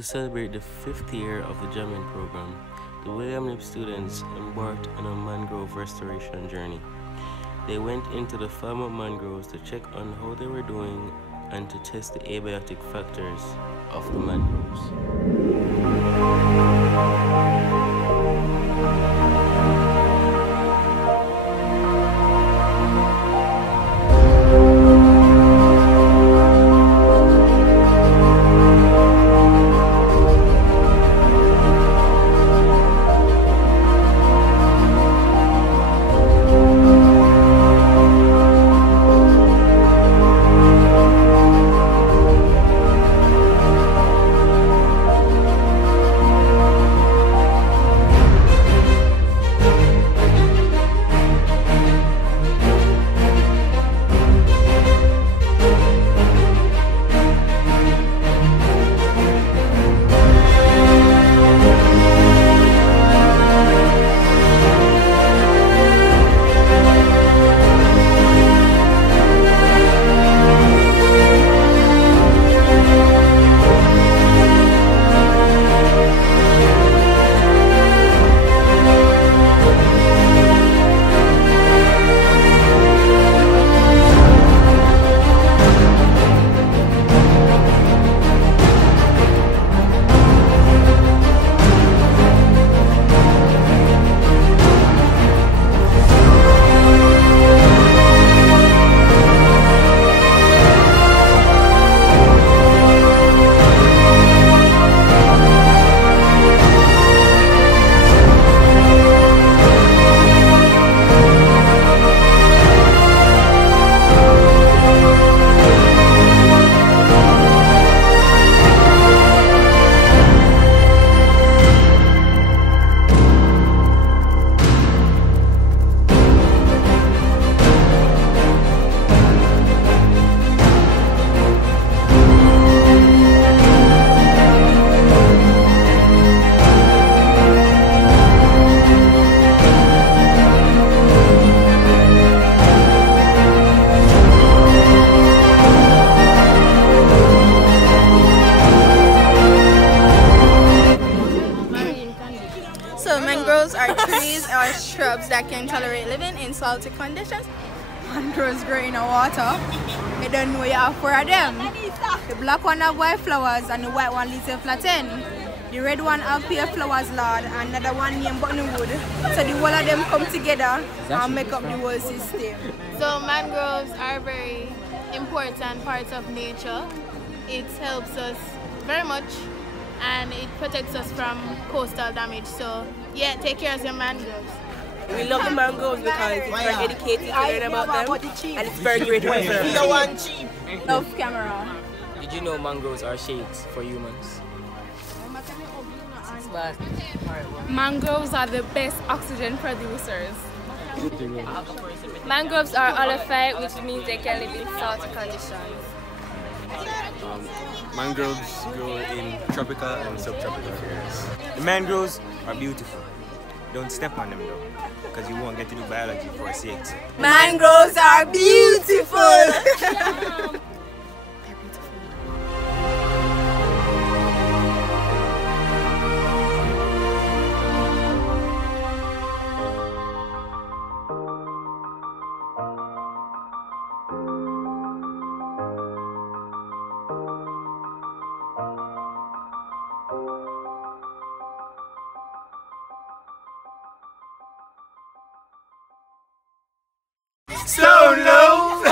To celebrate the 5th year of the jamming program, the William Knibb students embarked on a mangrove restoration journey. They went into the farm of mangroves to check on how they were doing and to test the abiotic factors of the mangroves. So mangroves are trees or shrubs that can tolerate living in salty conditions. Mangroves grow in the water. You don't know you have four of them. The black one have white flowers and the white one little flatten. The red one have pale flowers, Lord, and another one named buttonwood. So the whole of them come together and make up the whole system. So mangroves are very important part of nature. It helps us very much and it protects us from coastal damage. So yeah, take care of your mangroves. We love the mangroves because it's very educated to learn about them and it's very great to preserve. Love camera. Did you know mangroves are shades for humans? Mangroves are the best oxygen producers. Mangroves are oliphyte, which means they can live in salty conditions. Mangroves grow in tropical and subtropical areas. The mangroves are beautiful. Don't step on them though, because you won't get to do biology for 6. Mangroves are beautiful! So low!